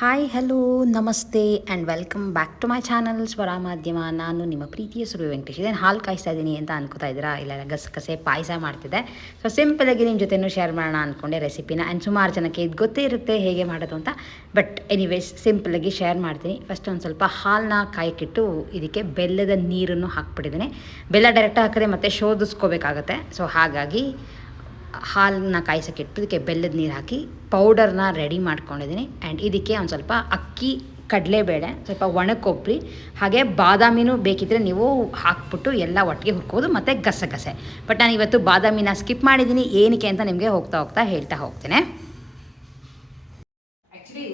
Hi hello ನಮಸ್ತೆ and welcome back to my channel Swara Madhyama. ನಾನು ನಿಮ್ಮ ಪ್ರೀತಿಯ ಸುರಭಿ ವೆಂಕಟೇಶ್. ಇದೇನು ಹಾಲು ಕಾಯಿಸ್ತಾ ಇದ್ದೀನಿ ಅಂತ ಅನ್ಕೋತಾ ಇದ್ದೀರಾ? ಇಲ್ಲ ಗಸಗಸೆ ಪಾಯಸ ಮಾಡ್ತಿದ್ದೆ. ಸೊ ಸಿಂಪಲಾಗಿ ನಿಮ್ಮ ಜೊತೆನೂ ಶೇರ್ ಮಾಡೋಣ ಅಂದ್ಕೊಂಡೆ ರೆಸಿಪಿನ. ಆ್ಯಂಡ್ ಸುಮಾರು ಜನಕ್ಕೆ ಇದು ಗೊತ್ತೇ ಇರುತ್ತೆ ಹೇಗೆ ಮಾಡೋದು ಅಂತ. ಬಟ್ ಎನಿವೇಸ್ ಸಿಂಪಲಾಗಿ ಶೇರ್ ಮಾಡ್ತೀನಿ. ಫಸ್ಟ್ ಒಂದು ಸ್ವಲ್ಪ ಹಾಲನ್ನ ಕಾಯಕ್ಕಿಟ್ಟು ಇದಕ್ಕೆ ಬೆಲ್ಲದ ನೀರನ್ನು ಹಾಕ್ಬಿಟ್ಟಿದ್ದೀನಿ. ಬೆಲ್ಲ ಡೈರೆಕ್ಟ್ ಹಾಕಿದ್ರೆ ಮತ್ತೆ ಶೋಧಿಸ್ಕೋಬೇಕಾಗತ್ತೆ. ಸೊ ಹಾಗಾಗಿ ಹಾಲನ್ನ ಕಾಯಿಸೋಕ್ಕಿಟ್ಟು ಇದಕ್ಕೆ ಬೆಲ್ಲದ ನೀರು ಹಾಕಿ ಪೌಡರ್ನ ರೆಡಿ ಮಾಡ್ಕೊಂಡಿದ್ದೀನಿ. ಆ್ಯಂಡ್ ಇದಕ್ಕೆ ಒಂದು ಸ್ವಲ್ಪ ಅಕ್ಕಿ, ಕಡಲೆಬೇಳೆ, ಸ್ವಲ್ಪ ಒಣ ಕೊಬ್ಬರಿ, ಹಾಗೆ ಬಾದಾಮಿನೂ ಬೇಕಿದ್ದರೆ ನೀವು ಹಾಕ್ಬಿಟ್ಟು ಎಲ್ಲ ಒಟ್ಟಿಗೆ ಹುರ್ಕೋದು, ಮತ್ತು ಗಸಗಸೆ. ಬಟ್ ನಾನು ಇವತ್ತು ಬಾದಾಮಿನ ಸ್ಕಿಪ್ ಮಾಡಿದ್ದೀನಿ. ಏನಕ್ಕೆ ಅಂತ ನಿಮಗೆ ಹೋಗ್ತಾ ಹೋಗ್ತಾ ಹೇಳ್ತಾ ಹೋಗ್ತೇನೆ. ಆ್ಯಕ್ಚುಲಿ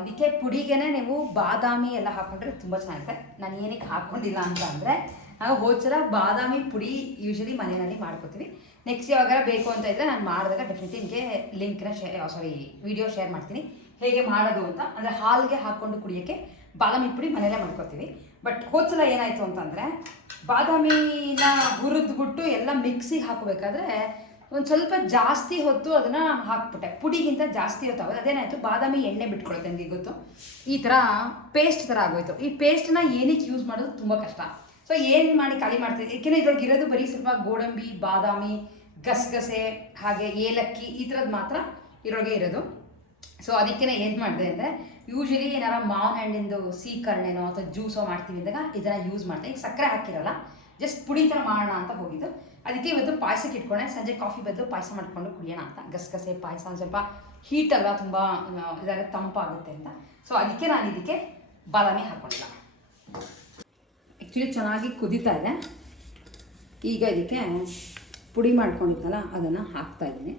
ಇದಕ್ಕೆ ಪುಡಿಗೆ ನೀವು ಬಾದಾಮಿ ಎಲ್ಲ ಹಾಕ್ಕೊಂಡ್ರೆ ತುಂಬ ಚೆನ್ನಾಗಿದೆ. ನಾನು ಏನಕ್ಕೆ ಹಾಕ್ಕೊಂಡಿಲ್ಲ ಅಂತ ಅಂದರೆ, ನಾವು ಹೋದ್ಸಲ ಬಾದಾಮಿ ಪುಡಿ ಯೂಶಲಿ ಮನೆಯಲ್ಲಿ ಮಾಡ್ಕೋತೀವಿ. ನೆಕ್ಸ್ಟ್ ಯಾವಾಗಾರ ಬೇಕು ಅಂತ ಇದ್ದರೆ ನಾನು ಮಾಡಿದಾಗ ಡೆಫಿನೆಟ್ಲಿ ನಿಮಗೆ ಲಿಂಕ್ನ ವಿಡಿಯೋ ಶೇರ್ ಮಾಡ್ತೀನಿ ಹೇಗೆ ಮಾಡೋದು ಅಂತ. ಅಂದರೆ ಹಾಲಿಗೆ ಹಾಕ್ಕೊಂಡು ಕುಡಿಯೋಕ್ಕೆ ಬಾದಾಮಿ ಪುಡಿ ಮನೆಯಲ್ಲೇ ಮಾಡ್ಕೋತೀವಿ. ಬಟ್ ಹೋದ್ಸಲ ಏನಾಯಿತು ಅಂತಂದರೆ, ಬಾದಾಮಿನ ಹುರಿದ್ಬಿಟ್ಟು ಎಲ್ಲ ಮಿಕ್ಸಿಗೆ ಹಾಕೋಬೇಕಾದ್ರೆ ಒಂದು ಸ್ವಲ್ಪ ಜಾಸ್ತಿ ಹೊತ್ತು ಅದನ್ನು ಹಾಕ್ಬಿಟ್ಟೆ. ಪುಡಿಗಿಂತ ಜಾಸ್ತಿ ಹೊತ್ತು ಆಗೋದು. ಅದೇನಾಯಿತು, ಬಾದಾಮಿ ಎಣ್ಣೆ ಬಿಟ್ಕೊಳುತ್ತೆ, ನನಗೆ ಗೊತ್ತು. ಈ ಥರ ಪೇಸ್ಟ್ ಥರ ಆಗೋಯ್ತು. ಈ ಪೇಸ್ಟನ್ನ ಏನಕ್ಕೆ ಯೂಸ್ ಮಾಡೋದು ತುಂಬ ಕಷ್ಟ. ಸೊ ಏನು ಮಾಡಿ ಖಾಲಿ ಮಾಡ್ತೀವಿ. ಏಕೆಂದರೆ ಇದ್ರೊಳಗೆ ಇರೋದು ಬರೀ ಸ್ವಲ್ಪ ಗೋಡಂಬಿ, ಬಾದಾಮಿ, ಗಸಗಸೆ, ಹಾಗೆ ಏಲಕ್ಕಿ, ಈ ಥರದ್ದು ಮಾತ್ರ ಇರೋಗೆ ಇರೋದು. ಸೊ ಅದಕ್ಕೆ ಏನು ಮಾಡಿದೆ ಅಂದರೆ, ಯೂಶಲಿ ಏನಾರ ಮಾವಿನ ಹಣ್ಣಿಂದು ಸೀಕರಣೆನೋ ಅಥವಾ ಜ್ಯೂಸೋ ಮಾಡ್ತೀವಿ ಅಂದಾಗ ಇದನ್ನು ಯೂಸ್ ಮಾಡ್ತೀನಿ. ಈಗ ಸಕ್ಕರೆ ಹಾಕಿರಲ್ಲ, ಜಸ್ಟ್ ಪುಡಿ ಥರ ಮಾಡೋಣ ಅಂತ ಹೋಗಿದ್ದು. ಅದಕ್ಕೆ ಇವತ್ತು ಪಾಯಸಕ್ಕೆ ಇಟ್ಕೊಂಡೆ. ಸಂಜೆ ಕಾಫಿ ಬದಲು ಪಾಯಸ ಮಾಡಿಕೊಂಡು ಕುಡಿಯೋಣ ಅಂತ. ಗಸಗಸೆ ಪಾಯಸ ಒಂದು ಸ್ವಲ್ಪ ಹೀಟ್ ಅಲ್ವಾ, ತುಂಬ ಇದೆಲ್ಲ ತಂಪಾಗುತ್ತೆ ಅಂತ. ಸೊ ಅದಕ್ಕೆ ನಾನು ಇದಕ್ಕೆ ಬಾದಾಮಿ ಹಾಕ್ಕೊಂಡಿಲ್ಲ. ಆ್ಯಕ್ಚುಲಿ ಚೆನ್ನಾಗಿ ಕುದೀತಾ ಇದೆ. ಈಗ ಇದಕ್ಕೆ ಪುಡಿ ಮಾಡ್ಕೊಂಡಿದ್ದಲ್ಲ ಅದನ್ನು ಹಾಕ್ತಾಯಿದ್ದೀನಿ.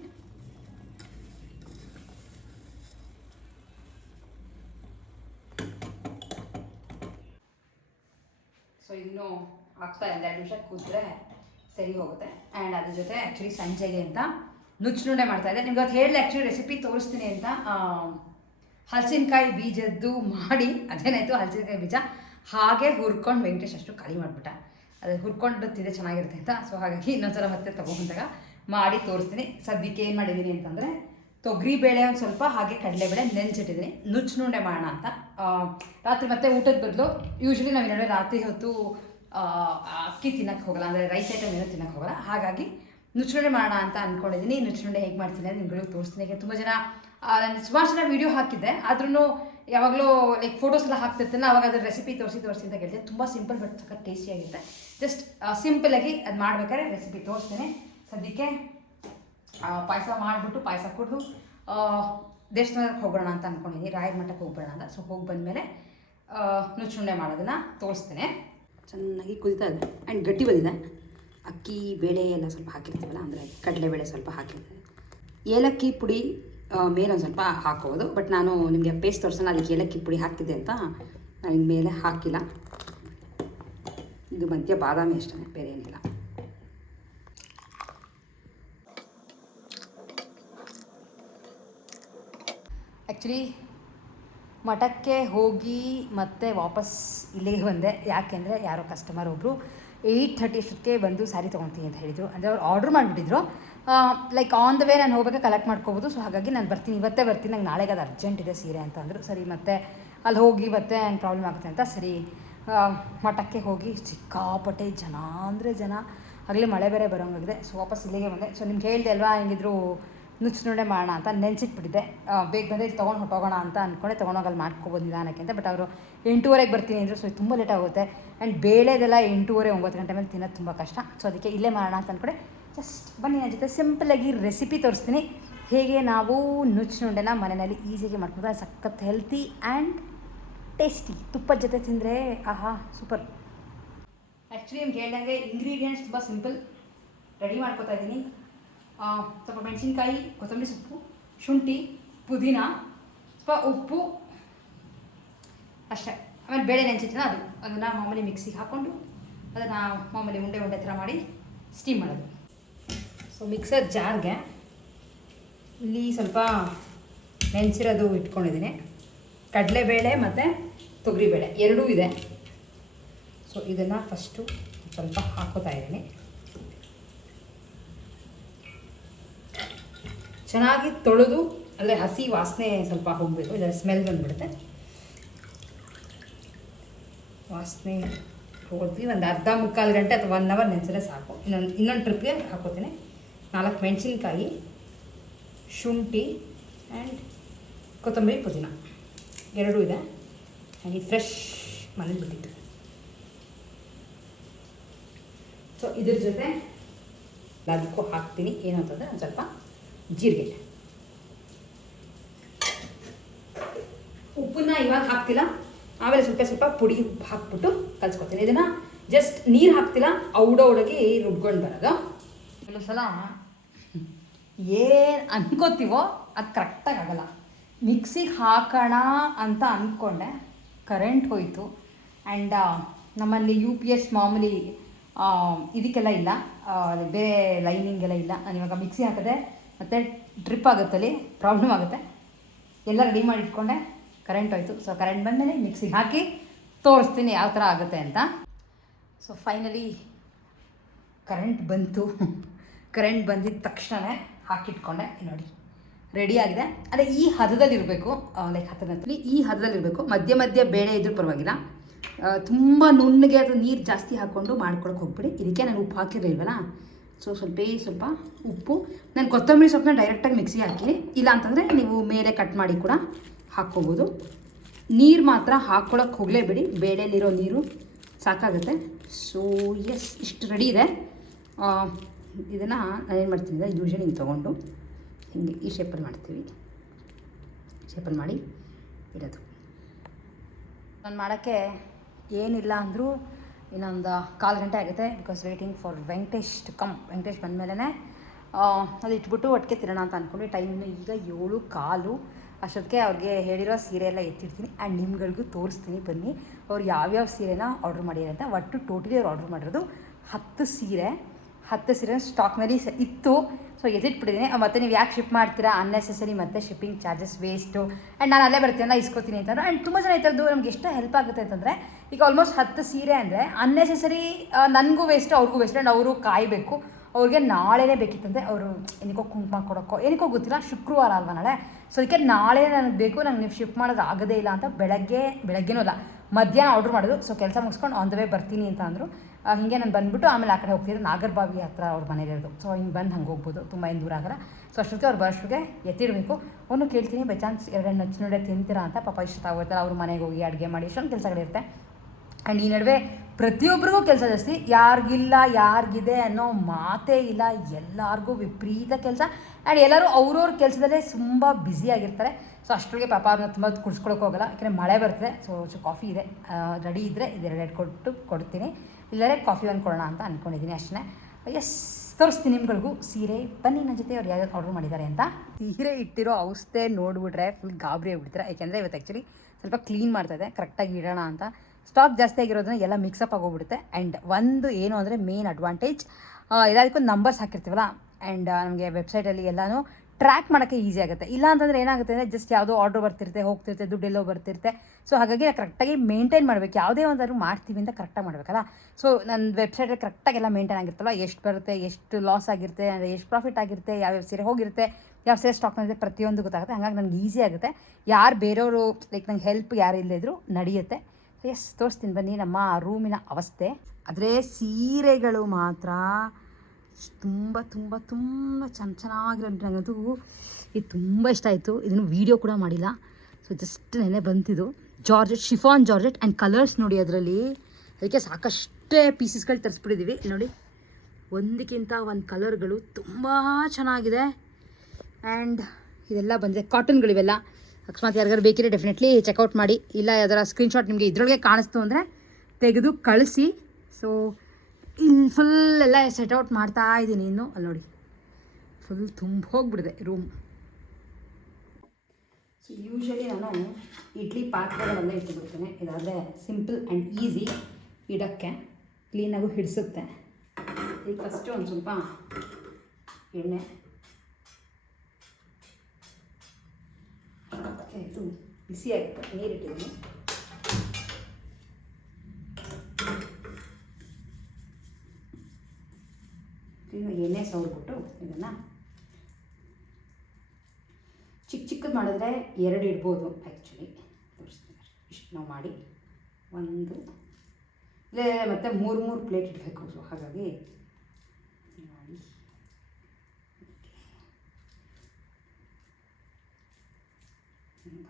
ಸೊ ಇನ್ನೂ ಹಾಕ್ತಾ 2 ನಿಮಿಷ ಕುದ್ರೆ ಸರಿ ಹೋಗುತ್ತೆ. ಆ್ಯಂಡ್ ಅದ್ರ ಜೊತೆ ಆ್ಯಕ್ಚುಲಿ ಸಂಜೆಗೆ ಅಂತ ನುಚ್ಚುನುಂಡೆ ಮಾಡ್ತಾಯಿದ್ದೆ. ನಿಮ್ಗೆ ಅದು ಹೇಳಿ ಆ್ಯಕ್ಚುಲಿ ರೆಸಿಪಿ ತೋರಿಸ್ತೀನಿ ಅಂತ. ಹಲಸಿನಕಾಯಿ ಬೀಜದ್ದು ಮಾಡಿ, ಅದೇನಾಯಿತು, ಹಲಸಿನಕಾಯಿ ಬೀಜ ಹಾಗೆ ಹುರ್ಕೊಂಡು ವೆಂಕಟೇಶ್ ಅಷ್ಟು ಖಾಲಿ ಮಾಡಿಬಿಟ್ಟ. ಅದು ಹುರ್ಕೊಂಡು ತಿಂದರೆ ಚೆನ್ನಾಗಿರುತ್ತೆ ಅಂತ. ಸೊ ಹಾಗಾಗಿ ಇನ್ನೊಂದ್ಸಲ ಮತ್ತೆ ತೊಗೊಂಡಾಗ ಮಾಡಿ ತೋರಿಸ್ತೀನಿ. ಸದ್ಯಕ್ಕೆ ಏನು ಮಾಡಿದ್ದೀನಿ ಅಂತಂದರೆ, ತೊಗರಿಬೇಳೆ ಒಂದು ಸ್ವಲ್ಪ, ಹಾಗೆ ಕಡಲೆಬೇಳೆ ನೆನೆಸಿಟ್ಟಿದ್ದೀನಿ. ನುಚ್ಚುನುಂಡೆ ಮಾಡೋಣ ಅಂತ. ರಾತ್ರಿ ಮತ್ತೆ ಊಟದ ಬದಲು ಯೂಶ್ವಲಿ ನಾವು ಇನ್ನೊಂದು ರಾತ್ರಿ ಹೊತ್ತು ಅಕ್ಕಿ ತಿನ್ನೋಕ್ಕೆ ಹೋಗಲ್ಲ, ಅಂದರೆ ರೈಸ್ ಐಟಮ್ ಏನೋ ತಿನ್ನೋಕ್ಕೆ ಹೋಗಲ್ಲ. ಹಾಗಾಗಿ ನುಚ್ಚುನುಂಡೆ ಮಾಡೋಣ ಅಂತ ಅಂದ್ಕೊಂಡಿದ್ದೀನಿ. ನುಚ್ಚುನುಂಡೆ ಹೇಗೆ ಮಾಡ್ತೀನಿ ಅಂತ ನಿಮ್ಗಳಿಗೆ ತೋರಿಸ್ತೀನಿ. ಯಾಕೆ ತುಂಬ ಜನ ನಾನು ಸುಮಾರು ಜನ ವೀಡಿಯೋ ಹಾಕಿದ್ದೆ, ಆದ್ರೂ ಯಾವಾಗಲೂ ಲೈಕ್ ಫೋಟೋಸ್ ಎಲ್ಲ ಹಾಕ್ತಿರ್ತಾನೆ, ಅವಾಗ ಅದ್ರ ರೆಸಿಪಿ ತೋರಿಸಿ ಅಂತ ಕೇಳ್ತೀನಿ. ತುಂಬ ಸಿಂಪಲ್ ಬಟ್ ಸಖತ್ ಟೇಸ್ಟಿಯಾಗಿರುತ್ತೆ. ಜಸ್ಟ್ ಸಿಂಪಲಾಗಿ ಅದು ಮಾಡ್ಬೇಕಾದ್ರೆ ರೆಸಿಪಿ ತೋರಿಸ್ತೀನಿ. ಸದ್ಯಕ್ಕೆ ಪಾಯಸ ಮಾಡಿಬಿಟ್ಟು ಪಾಯಸ ಕುಡಿದು ದೇವಸ್ಥಾನಕ್ಕೆ ಹೋಗೋಣ ಅಂತ ಅಂದ್ಕೊಂಡಿದ್ದೀನಿ. ರಾಯರ ಮಠಕ್ಕೆ ಹೋಗ್ಬೇಡ ಅಂತ. ಸೊ ಹೋಗಿ ಬಂದಮೇಲೆ ನುಚ್ಚುಂಡೆ ಮಾಡೋದನ್ನು ತೋರಿಸ್ತೇನೆ. ಚೆನ್ನಾಗಿ ಕುದಿತಾ ಇದೆ ಆ್ಯಂಡ್ ಗಟ್ಟಿ ಬಂದಿದೆ. ಅಕ್ಕಿ ಬೇಳೆ ಎಲ್ಲ ಸ್ವಲ್ಪ ಹಾಕಿರ್ತೀವಲ್ಲ, ಅಂದರೆ ಕಡಲೆಬೇಳೆ ಸ್ವಲ್ಪ ಹಾಕಿರ್ತೀವಿ. ಏಲಕ್ಕಿ ಪುಡಿ ಮೇಲೆ ಒಂದು ಸ್ವಲ್ಪ ಹಾಕೋದು. ಬಟ್ ನಾನು ನಿಮಗೆ ಪೇಸ್ಟ್ ತೋರಿಸೋಣ, ಅದಕ್ಕೆ ಏಲಕ್ಕಿ ಪುಡಿ ಹಾಕಿದ್ದೆ ಅಂತ ನಾನು ಮೇಲೆ ಹಾಕಿಲ್ಲ. ಇದು ಮಧ್ಯ ಬಾದಾಮಿ ಅಷ್ಟೇ, ಬೇರೆ ಏನಿಲ್ಲ. ಆ್ಯಕ್ಚುಲಿ ಮಠಕ್ಕೆ ಹೋಗಿ ಮತ್ತೆ ವಾಪಸ್ ಇಲ್ಲಿಗೆ ಬಂದೆ. ಯಾಕೆಂದರೆ ಯಾರೋ ಕಸ್ಟಮರ್ ಒಬ್ಬರು 8:30 ಅಷ್ಟೊತ್ತಿಗೆ ಬಂದು ಸ್ಯಾರಿ ತೊಗೊಳ್ತೀನಿ ಅಂತ ಹೇಳಿದರು. ಅಂದರೆ ಅವ್ರು ಆರ್ಡ್ರ್ ಮಾಡಿಬಿಟ್ಟಿದ್ರು. ಲೈಕ್ ಆನ್ ದ ವೇ ನಾನು ಹೋಗಬೇಕಾ ಕಲೆಕ್ಟ್ ಮಾಡ್ಕೋಬೋದು. ಸೊ ಹಾಗಾಗಿ ನಾನು ಬರ್ತೀನಿ, ಇವತ್ತೇ ಬರ್ತೀನಿ, ನಂಗೆ ನಾಳೆಗೆ ಅದು ಅರ್ಜೆಂಟ್ ಇದೆ ಸೀರೆ ಅಂತ ಅಂದರು. ಸರಿ, ಮತ್ತೆ ಅಲ್ಲಿ ಹೋಗಿ ಮತ್ತೆ ನಂಗೆ ಪ್ರಾಬ್ಲಮ್ ಆಗುತ್ತೆ ಅಂತ ಸರಿ ಮಠಕ್ಕೆ ಹೋಗಿ ಸಿಕ್ಕಾಪಟ್ಟೆ ಜನ ಅಂದರೆ ಜನ. ಆಗಲೇ ಮಳೆ ಬೇರೆ ಬರೋಂಗಾಗಿದೆ. ಸೊ ವಾಪಸ್ ಇಲ್ಲಿಗೆ ಬಂದೆ. ಸೊ ನಿಮ್ಗೆ ಹೇಳಿದೆ ಅಲ್ವಾ, ಹೆಂಗಿದ್ರು ನುಚ್ಚುನುಂಡೆ ಮಾಡೋಣ ಅಂತ ನೆನೆಸಿಟ್ಬಿಟ್ಟಿದ್ದೆ. ಬೇಗ ಬಂದರೆ ಇಲ್ಲಿ ತೊಗೊಂಡು ಹೊಟ್ಟೋಗೋಣ ಅಂತ ಅಂದ್ಕೊಂಡೆ. ತೊಗೊಂಡೋಗಿ ಅಲ್ಲಿ ಮಾಡ್ಕೊಬೋದು ನಿಧಾನಕ್ಕೆ ಅಂತ. ಬಟ್ ಅವರು 8:30ಗೆ ಬರ್ತೀನಿ ಅಂದರು. ಸೊ ತುಂಬ ಲೇಟ್ ಆಗುತ್ತೆ. ಆ್ಯಂಡ್ ಬೇಳೆದೆಲ್ಲ 8:30, 9 ಗಂಟೆ ಮೇಲೆ ತಿನ್ನೋದು ತುಂಬ ಕಷ್ಟ. ಸೊ ಅದಕ್ಕೆ ಇಲ್ಲೇ ಮಾಡೋಣ ಅಂತ ಅಂದ್ಕೊಂಡೆ. ಜಸ್ಟ್ ಬನ್ನಿ ನನ್ನ ಜೊತೆ ಸಿಂಪಲಾಗಿ ರೆಸಿಪಿ ತೋರಿಸ್ತೀನಿ, ಹೇಗೆ ನಾವು ನುಚ್ಚುನುಂಡೆನ ಮನೆಯಲ್ಲಿ ಈಸಿಯಾಗಿ ಮಾಡ್ಕೊಂಡ್ರೆ ಸಖತ್ ಹೆಲ್ತಿ ಆ್ಯಂಡ್ ಟೇಸ್ಟಿ. ತುಪ್ಪದ ಜೊತೆ ತಿಂದರೆ ಆಹಾ ಸೂಪರ್. ಆ್ಯಕ್ಚುಲಿ ನಿಮ್ಗೆ ಹೇಳ್ದಂಗೆ ಇಂಗ್ರೀಡಿಯೆಂಟ್ಸ್ ತುಂಬ ಸಿಂಪಲ್. ರೆಡಿ ಮಾಡ್ಕೊತಾ ಇದ್ದೀನಿ. ಸ್ವಲ್ಪ ಮೆಣಸಿನ್ಕಾಯಿ, ಕೊತ್ತಂಬರಿ ಸೊಪ್ಪು, ಶುಂಠಿ, ಪುದೀನ, ಸ್ವಲ್ಪ ಉಪ್ಪು ಅಷ್ಟೇ. ಆಮೇಲೆ ಬೇಳೆ ನೆನೆಸಿಟ್ಟಿನ ಅದನ್ನು ಮಾಮೂಲಿ ಮಿಕ್ಸಿಗೆ ಹಾಕ್ಕೊಂಡು ಅದನ್ನು ಮಾಮೂಲಿ ಉಂಡೆ ಥರ ಮಾಡಿ ಸ್ಟೀಮ್ ಮಾಡೋದು. ಸೊ ಮಿಕ್ಸರ್ ಜಾರ್ಗೆ ಇಲ್ಲಿ ಸ್ವಲ್ಪ ನೆನೆಸಿರೋದು ಇಟ್ಕೊಂಡಿದ್ದೀನಿ. ಕಡಲೆಬೇಳೆ ಮತ್ತು ತೊಗರಿಬೇಳೆ ಎರಡೂ ಇದೆ. ಸೊ ಇದನ್ನು ಫಸ್ಟು ಸ್ವಲ್ಪ ಹಾಕೋತಾ ಇದ್ದೀನಿ. ಚೆನ್ನಾಗಿ ತೊಳೆದು ಅಂದರೆ ಹಸಿ ವಾಸನೆ ಸ್ವಲ್ಪ ಹೋಗಬೇಕು, ಇಲ್ಲ ಸ್ಮೆಲ್ ಬಂದುಬಿಡುತ್ತೆ. ವಾಸನೆ ಹೋದ್ವಿ, ಒಂದು ಅರ್ಧ ಮುಕ್ಕಾಲು ಗಂಟೆ ಅಥವಾ 1 ಅವರ್ ನೆನೆಸಿದ್ರೆ ಸಾಕು. ಇನ್ನೊಂದು ಟ್ರಿಪ್ಗೆ ಹಾಕೋತೀನಿ. 4 ಮೆಣಸಿನ್ಕಾಯಿ, ಶುಂಠಿ ಆ್ಯಂಡ್ ಕೊತ್ತಂಬರಿ, ಪುದೀನ ಎರಡೂ ಇದೆ. ಹಾಗೆ ಫ್ರೆಶ್ ಮನೇಲಿ ಬಿಟ್ಟಿತ್ತು. ಸೊ ಇದ್ರ ಜೊತೆ ಅದಕ್ಕೂ ಹಾಕ್ತೀನಿ ಏನು ಅಂತಂದರೆ ಒಂದು ಸ್ವಲ್ಪ ಜೀರಿಗೆ. ಉಪ್ಪನ್ನ ಇವಾಗ ಹಾಕ್ತಿಲ್ಲ, ಆಮೇಲೆ ಸ್ವಲ್ಪ ಪುಡಿ ಉಪ್ಪು ಹಾಕ್ಬಿಟ್ಟು ಕಲ್ಸ್ಕೊತೀನಿ. ಇದನ್ನು ಜಸ್ಟ್ ನೀರು ಹಾಕ್ತಿಲ್ಲ, ಔಡೋಗಿ ರುಬ್ಕೊಂಡು ಬರೋದು. ಕೆಲವು ಸಲ ಏನು ಅನ್ಕೋತೀವೋ ಅದು ಕರೆಕ್ಟಾಗಿ ಆಗಲ್ಲ. ಮಿಕ್ಸಿಗೆ ಹಾಕೋಣ ಅಂತ ಅಂದ್ಕೊಂಡೆ, ಕರೆಂಟ್ ಹೋಯಿತು. ಆ್ಯಂಡ್ ನಮ್ಮಲ್ಲಿ UPS ಮಾಮೂಲಿ ಇದಕ್ಕೆಲ್ಲ ಇಲ್ಲ, ಬೇರೆ ಲೈನಿಂಗ್ ಎಲ್ಲ ಇಲ್ಲ. ನಾನು ಇವಾಗ ಮಿಕ್ಸಿ ಹಾಕಿದೆ, ಮತ್ತು ಡ್ರಿಪ್ ಆಗುತ್ತಲ್ಲಿ ಪ್ರಾಬ್ಲಮ್ ಆಗುತ್ತೆ. ಎಲ್ಲ ರೆಡಿ ಮಾಡಿ ಇಟ್ಕೊಂಡೆ, ಕರೆಂಟ್ ಹೋಯಿತು. ಸೊ ಕರೆಂಟ್ ಬಂದಮೇಲೆ ಮಿಕ್ಸಿಗೆ ಹಾಕಿ ತೋರಿಸ್ತೀನಿ ಯಾವ ಥರ ಆಗುತ್ತೆ ಅಂತ. ಸೊ ಫೈನಲಿ ಕರೆಂಟ್ ಬಂತು. ಕರೆಂಟ್ ಬಂದಿದ್ದ ತಕ್ಷಣ ಹಾಕಿಟ್ಕೊಂಡೆ. ನೋಡಿ ರೆಡಿ ಆಗಿದೆ. ಅದೇ ಈ ಹದದಲ್ಲಿರಬೇಕು, ಲೈಕ್ ಹತ್ತದಲ್ಲಿ ಈ ಹದದಲ್ಲಿರಬೇಕು. ಮಧ್ಯ ಮಧ್ಯ ಬೇಳೆ ಇದ್ರೂ ಪರವಾಗಿಲ್ಲ. ತುಂಬ ನುಣ್ಣಗೆ ಅದು ನೀರು ಜಾಸ್ತಿ ಹಾಕ್ಕೊಂಡು ಮಾಡ್ಕೊಳಕ್ಕೆ ಹೋಗ್ಬಿಡಿ. ಇದಕ್ಕೆ ನಾನು ಉಪ್ಪು ಹಾಕಿರಲಿಲ್ವಲ್ಲ, ಸೊ ಸ್ವಲ್ಪ ಉಪ್ಪು. ನಾನು ಕೊತ್ತಂಬರಿ ಸೊಪ್ಪನ್ನ ಡೈರೆಕ್ಟಾಗಿ ಮಿಕ್ಸಿಗೆ ಹಾಕಿ, ಇಲ್ಲ ಅಂತಂದರೆ ನೀವು ಮೇಲೆ ಕಟ್ ಮಾಡಿ ಕೂಡ ಹಾಕ್ಕೋಬೋದು. ನೀರು ಮಾತ್ರ ಹಾಕ್ಕೊಳಕ್ಕೆ ಹೋಗಲೇಬೇಡಿ, ಬೇಳೆಯಲ್ಲಿರೋ ನೀರು ಸಾಕಾಗುತ್ತೆ. ಸೊ ಎಸ್, ಇಷ್ಟು ರೆಡಿ ಇದೆ. ಇದನ್ನು ನಾನೇನು ಮಾಡ್ತೀನಿ ಅಂದರೆ ಯೂಶ್ವಲಿ ಹಿಂಗೆ ತೊಗೊಂಡು ಹಿಂಗೆ ಈ ಶೇಪಲ್ಲಿ ಮಾಡ್ತೀವಿ. ಶೇಪಲ್ಲಿ ಮಾಡಿ ಇಡೋದು. ನಾನು ಮಾಡೋಕ್ಕೆ ಏನಿಲ್ಲ ಅಂದರೂ ಇನ್ನೊಂದು 1/4 ಗಂಟೆ ಆಗುತ್ತೆ. Because waiting for Venkatesh to come. Venkatesh ಬಂದಮೇಲೆ ಅದು ಇಟ್ಬಿಟ್ಟು ಒಟ್ಟಿಗೆ ತಿರೋಣ ಅಂತ ಅಂದ್ಕೊಂಡು. ಟೈಮ್ ಈಗ 7:15. ಅಷ್ಟೊತ್ತಿಗೆ ಅವ್ರಿಗೆ ಹೇಳಿರೋ ಸೀರೆ ಎಲ್ಲ ಎತ್ತಿಡ್ತೀನಿ. ಆ್ಯಂಡ್ ನಿಮ್ಗಳಿಗೂ ತೋರಿಸ್ತೀನಿ, ಬನ್ನಿ ಅವ್ರು ಯಾವ್ಯಾವ ಸೀರೆನ ಆರ್ಡ್ರ್ ಮಾಡಿದ್ದಾರೆ ಅಂತ. ಒಟ್ಟು ಟೋಟಲಿ ಅವ್ರು ಆರ್ಡ್ರ್ ಮಾಡಿರೋದು 10 ಸೀರೆ ಸ್ಟಾಕ್ನಲ್ಲಿ ಇತ್ತು. ಸೊ ಎತ್ತಿಟ್ಬಿಟ್ಟಿದ್ದೀನಿ. ಮತ್ತು ನೀವು ಯಾಕೆ ಶಿಪ್ ಮಾಡ್ತೀರಾ, ಅನ್ನೆಸೆಸರಿ ಮತ್ತು ಶಿಪ್ಪಿಂಗ್ ಚಾರ್ಜಸ್ ವೇಸ್ಟು. ಆ್ಯಂಡ್ ನಾನು ಅಲ್ಲೇ ಬರ್ತೀನಲ್ಲ ಇಸ್ಕೊತೀನಿ ಅಂತಂದ್ರೆ. ಆ್ಯಂಡ್ ತುಂಬ ಜನ ಈ ಥರದ್ದು ನಮ್ಗೆ ಎಷ್ಟು ಹೆಲ್ಪ್ ಆಗುತ್ತೆ ಅಂತಂದರೆ, ಈಗ ಆಲ್ಮೋಸ್ಟ್ 10 ಸೀರೆ ಅಂದರೆ ಅನ್ನೆಸೆಸರಿ ನನಗೂ ವೇಸ್ಟು, ಅವ್ರಿಗೂ ವೇಸ್ಟ್. ಆ್ಯಂಡ್ ಅವರು ಕಾಯಬೇಕು. ಅವ್ರಿಗೆ ನಾಳೆನೇ ಬೇಕಿತ್ತಂತೆ. ಅವರು ಏನಕ್ಕೋ ಕುಂಕುಮ ಕೊಡೋಕ್ಕೋ ಏನಕ್ಕೋ ಗೊತ್ತಿಲ್ಲ, ಶುಕ್ರವಾರ ಅಲ್ವಾ ನಾಳೆ. ಸೊ ಅದಕ್ಕೆ ನಾಳೆ ನನಗೆ ಬೇಕು, ನಂಗೆ ನೀವು ಶಿಫ್ಟ್ ಮಾಡೋದು ಆಗೋದೇ ಇಲ್ಲ ಅಂತ ಬೆಳಗ್ಗೆನೂ ಅಲ್ಲ ಮಧ್ಯಾಹ್ನ ಆರ್ಡ್ರ್ ಮಾಡೋದು. ಸೊ ಕೆಲಸ ಮುಗಿಸ್ಕೊಂಡು ಆನ್ ದ ವೇ ಬರ್ತೀನಿ ಅಂತ ಅಂದರು. ಹೀಗೆ ನಾನು ಬಂದುಬಿಟ್ಟು ಆಮೇಲೆ ಆ ಕಡೆ ಹೋಗ್ತಿದ್ದೆ, ನಾಗರಬಾವಿ ಹತ್ರ ಅವ್ರ ಮನೇಲಿರೋದು. ಸೊ ಹಿಂಗೆ ಬಂದು ಹಂಗೆ ಹೋಗ್ಬೋದು, ತುಂಬ ಏನು ದೂರ ಆಗಲ್ಲ. ಸೊ ಅಷ್ಟೊತ್ತಿಗೆ ಅವ್ರು ಬರೋಷ್ಟಿಗೆ ಎತ್ತಿಡಬೇಕು. ಅವನು ಕೇಳ್ತೀನಿ, ಬೈ ಚಾನ್ಸ್ 2 ನಚ್ಚುನುಡೆ ತಿಂತೀರಾ ಅಂತ. ಪಾಪ ಇಷ್ಟೊತ್ತಾಗೋಯ್ತಲ್ಲ, ಅವ್ರ ಮನೆಗೆ ಹೋಗಿ ಅಡುಗೆ ಮಾಡಿ ಇಷ್ಟೊಂದು ಕೆಲಸಗಳಿರುತ್ತೆ. ಆ್ಯಂಡ್ ಈ ನಡುವೆ ಪ್ರತಿಯೊಬ್ಬರಿಗೂ ಕೆಲಸ ಜಾಸ್ತಿ, ಯಾರಿಗಿಲ್ಲ ಯಾರಿಗಿದೆ ಅನ್ನೋ ಮಾತೇ ಇಲ್ಲ. ಎಲ್ಲರಿಗೂ ವಿಪರೀತ ಕೆಲಸ. ಆ್ಯಂಡ್ ಎಲ್ಲರೂ ಅವ್ರವ್ರ ಕೆಲಸದಲ್ಲೇ ತುಂಬ ಬ್ಯುಸಿಯಾಗಿರ್ತಾರೆ. ಸೊ ಅಷ್ಟೊಳಗೆ ಪಾಪ ಅವ್ರನ್ನ ತುಂಬ ಕುಡಿಸ್ಕೊಳಕ್ಕೆ ಹೋಗಲ್ಲ, ಯಾಕೆಂದರೆ ಮಳೆ ಬರ್ತದೆ. ಸೊ ಕಾಫಿ ಇದೆ, ರೆಡಿ ಇದ್ದರೆ ಇದೆರಡು ಕೊಡ್ತೀನಿ, ಇಲ್ಲರೆ ಕಾಫಿ ಒಂದು ಕೊಡೋಣ ಅಂತ ಅಂದ್ಕೊಂಡಿದ್ದೀನಿ ಅಷ್ಟೇ. ಎಸ್, ತೋರಿಸ್ತೀನಿ ನಿಮ್ಗಳಿಗೂ ಸೀರೆ. ಬನ್ನಿ ನನ್ನ ಜೊತೆ ಅವ್ರು ಯಾವ್ಯಾವ್ದು ಆರ್ಡ್ರ್ ಮಾಡಿದ್ದಾರೆ ಅಂತ. ಸೀರೆ ಇಟ್ಟಿರೋ ಔಷಧಿ ನೋಡಿಬಿಟ್ರೆ ಫುಲ್ ಗಾಬರಿ ಆಗಿಬಿಡ್ತಾರೆ. ಯಾಕೆಂದರೆ ಇವತ್ತು ಆ್ಯಕ್ಚುಲಿ ಸ್ವಲ್ಪ ಕ್ಲೀನ್ ಮಾಡ್ತಾಯಿದ್ದೆ, ಕರೆಕ್ಟಾಗಿ ಇಡೋಣ ಅಂತ. ಸ್ಟಾಕ್ ಜಾಸ್ತಿ ಆಗಿರೋದನ್ನ ಎಲ್ಲ ಮಿಕ್ಸಪ್ ಆಗೋಗ್ಬಿಡುತ್ತೆ. ಆ್ಯಂಡ್ ಒಂದು ಏನು ಅಂದರೆ ಮೇನ್ ಅಡ್ವಾಂಟೇಜ್, ಎಲ್ಲದಕ್ಕೂ ನಂಬರ್ಸ್ ಹಾಕಿರ್ತೀವಲ್ಲ. ಆ್ಯಂಡ್ ನಮಗೆ ವೆಬ್ಸೈಟಲ್ಲಿ ಎಲ್ಲನೂ ಟ್ರ್ಯಾಕ್ ಮಾಡೋಕ್ಕೆ ಈಸಿ ಆಗುತ್ತೆ. ಇಲ್ಲ ಅಂತಂದರೆ ಏನಾಗುತ್ತೆ ಅಂದರೆ ಜಸ್ಟ್ ಯಾವುದೋ ಆರ್ಡ್ರ್ ಬರ್ತಿರುತ್ತೆ, ಹೋಗ್ತಿರುತ್ತೆ, ದುಡ್ಡೆಲ್ಲೋ ಬರ್ತಿರುತ್ತೆ. ಸೊ ಹಾಗಾಗಿ ಕರೆಕ್ಟಾಗಿ ಮೇಂಟೈನ್ ಮಾಡಬೇಕು. ಯಾವುದೇ ಒಂದಾದ್ರು ಮಾಡ್ತೀವಿ ಅಂತ ಕರೆಕ್ಟಾಗಿ ಮಾಡಬೇಕಲ್ಲ. ಸೊ ನನ್ನ ವೆಬ್ಸೈಟಲ್ಲಿ ಕರೆಕ್ಟಾಗೆಲ್ಲ ಮೇಂಟೈನ್ ಆಗಿರ್ತಲ್ಲ, ಎಷ್ಟು ಬರುತ್ತೆ, ಎಷ್ಟು ಲಾಸ್ ಆಗಿರುತ್ತೆ, ಅಂದರೆ ಎಷ್ಟು ಪ್ರಾಫಿಟ್ ಆಗಿರುತ್ತೆ, ಯಾವ್ಯಾವ ಸೀರೆ ಹೋಗಿರುತ್ತೆ, ಯಾವ ಸೀರೆ ಸ್ಟಾಕ್ನಲ್ಲಿದೆ, ಪ್ರತಿಯೊಂದು ಗೊತ್ತಾಗುತ್ತೆ. ಹಾಗಾಗಿ ನನಗೆ ಈಸಿ ಆಗುತ್ತೆ. ಯಾರು ಬೇರೆಯವರು ಲೈಕ್ ನಂಗೆ ಹೆಲ್ಪ್ ಯಾರು ಇಲ್ಲದಿದ್ರು ನಡೆಯುತ್ತೆ. ಎಸ್, ತೋರಿಸ್ತೀನಿ ಬನ್ನಿ ನಮ್ಮ ರೂಮಿನ ಅವಸ್ಥೆ. ಆದರೆ ಸೀರೆಗಳು ಮಾತ್ರ ತುಂಬ ತುಂಬ ತುಂಬ ಚೆನ್ನಾಗಿರೋ. ನನಗಂತೂ ಇದು ತುಂಬ ಇಷ್ಟ ಆಯಿತು. ಇದನ್ನು ವೀಡಿಯೋ ಕೂಡ ಮಾಡಿಲ್ಲ. ಸೊ ಜಸ್ಟ್ ನೆನೆ ಬಂತಿದ್ದು georgette, chiffon georgette. And colours ನೋಡಿ ಅದರಲ್ಲಿ, ಅದಕ್ಕೆ ಸಾಕಷ್ಟೇ ಪೀಸಸ್ಗಳು ತರಿಸ್ಬಿಟ್ಟಿದ್ದೀವಿ ನೋಡಿ. ಒಂದಕ್ಕಿಂತ ಒಂದು ಕಲರ್ಗಳು ತುಂಬ ಚೆನ್ನಾಗಿದೆ. ಆ್ಯಂಡ್ ಇದೆಲ್ಲ ಬಂದಿದೆ ಕಾಟನ್ಗಳಿವೆಲ್ಲ. ಅಕಸ್ಮಾತ್ ಯಾರಿಗಾರು ಬೇಕಿದ್ರೆ ಡೆಫಿನೆಟ್ಲಿ ಚೆಕ್ಔಟ್ ಮಾಡಿ. ಇಲ್ಲ ಯಾವ್ದಾರ ಸ್ಕ್ರೀನ್ಶಾಟ್ ನಿಮಗೆ ಇದರೊಳಗೆ ಕಾಣಿಸ್ತು ಅಂದರೆ ತೆಗೆದು ಕಳಿಸಿ. ಸೊ ಇಲ್ಲಿ ಫುಲ್ ಎಲ್ಲ ಸೆಟ್ಔಟ್ ಮಾಡ್ತಾ ಇದ್ದೀನಿ ಇನ್ನು. ಅಲ್ಲಿ ನೋಡಿ ಫುಲ್ ತುಂಬ ಹೋಗ್ಬಿಡಿದೆ ರೂಮ್. ಸೊ ಯೂಶ್ವಲಿ ನಾನು ಇಡ್ಲಿ ಪಾತ್ರೆಗಳಲ್ಲೇ ಇಟ್ಬಿಡ್ತೇನೆ. ಇದಾದರೆ ಸಿಂಪಲ್ ಆ್ಯಂಡ್ ಈಸಿ ಇಡೋಕ್ಕೆ, ಕ್ಲೀನಾಗೂ ಹಿಡಿಸುತ್ತೆ. ಈಗ ಫಸ್ಟು ಒಂದು ಸ್ವಲ್ಪ ಎಣ್ಣೆ, ಇದು ಬಿಸಿಯಾಗುತ್ತೆ, ನೀರಿಟ್ಟಿದ್ದೀನಿ. ಕ್ಲೀನಾಗಿ ಎಣ್ಣೆ ಸವರ್ಬಿಟ್ಟು ಇದನ್ನು ಚಿಕ್ಕ ಚಿಕ್ಕದು ಮಾಡಿದ್ರೆ 2 ಇಡ್ಬೋದು ಆ್ಯಕ್ಚುಲಿ. ತೋರಿಸ್ತೀನಿ ಇಷ್ಟು ನಾವು ಮಾಡಿ 1 ಇಲ್ಲೇ ಮತ್ತು 3 ಪ್ಲೇಟ್ ಇಡಬೇಕು. ಸೊ ಹಾಗಾಗಿ ಮಾಡಿ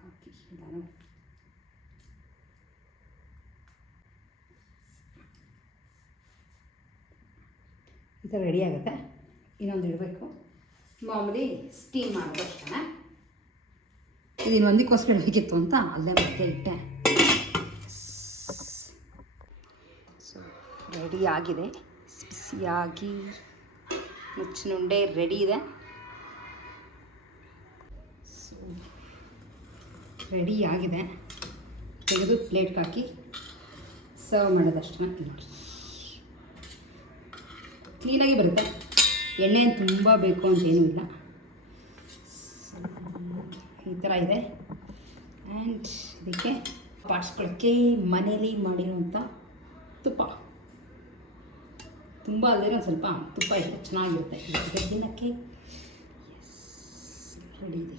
ಹಾಕಿ ನಾನು ಈ ಥರ ರೆಡಿ ಆಗುತ್ತೆ. ಇನ್ನೊಂದು ಇಡಬೇಕು. ಮಾಮೂಲಿ ಸ್ಟೀಮ್ ಮಾಡೋದು ಅಷ್ಟೇ. ಇದು ಇನ್ನೊಂದಕ್ಕೋಸ್ಕರ ಇಡಬೇಕಿತ್ತು ಅಂತ ಅಲ್ಲೇ ಮತ್ತೆ ಇಟ್ಟೆ. ಸೊ ರೆಡಿ ಆಗಿದೆ, ಬಿಸಿಯಾಗಿ ಮುಚ್ಚಿನುಂಡೆ ರೆಡಿ ಇದೆ. ಸೊ ರೆಡಿ ಆಗಿದೆ, ತೆಗೆದು ಪ್ಲೇಟ್ಗೆ ಹಾಕಿ ಸರ್ವ್ ಮಾಡೋದಷ್ಟೇ. ನೋಡಿ ಕ್ಲೀನಾಗಿ ಬರುತ್ತೆ, ಎಣ್ಣೆ ಏನು ತುಂಬ ಬೇಕು ಅಂತೇನೂ ಇಲ್ಲ. ಈ ಥರ ಇದೆ. ಆ್ಯಂಡ್ ಇದಕ್ಕೆ ಪಾಡ್ಸ್ಕೊಳ್ಳೋಕ್ಕೆ ಮನೇಲಿ ಮಾಡಿರುವಂಥ ತುಪ್ಪ, ತುಂಬ ಅಲ್ಲದೇ ಒಂದು ಸ್ವಲ್ಪ ತುಪ್ಪ ಇರುತ್ತೆ, ಚೆನ್ನಾಗಿರುತ್ತೆ. ಇದಕ್ಕೆ ದಿನಕ್ಕೆ ರೆಡಿ ಇದೆ.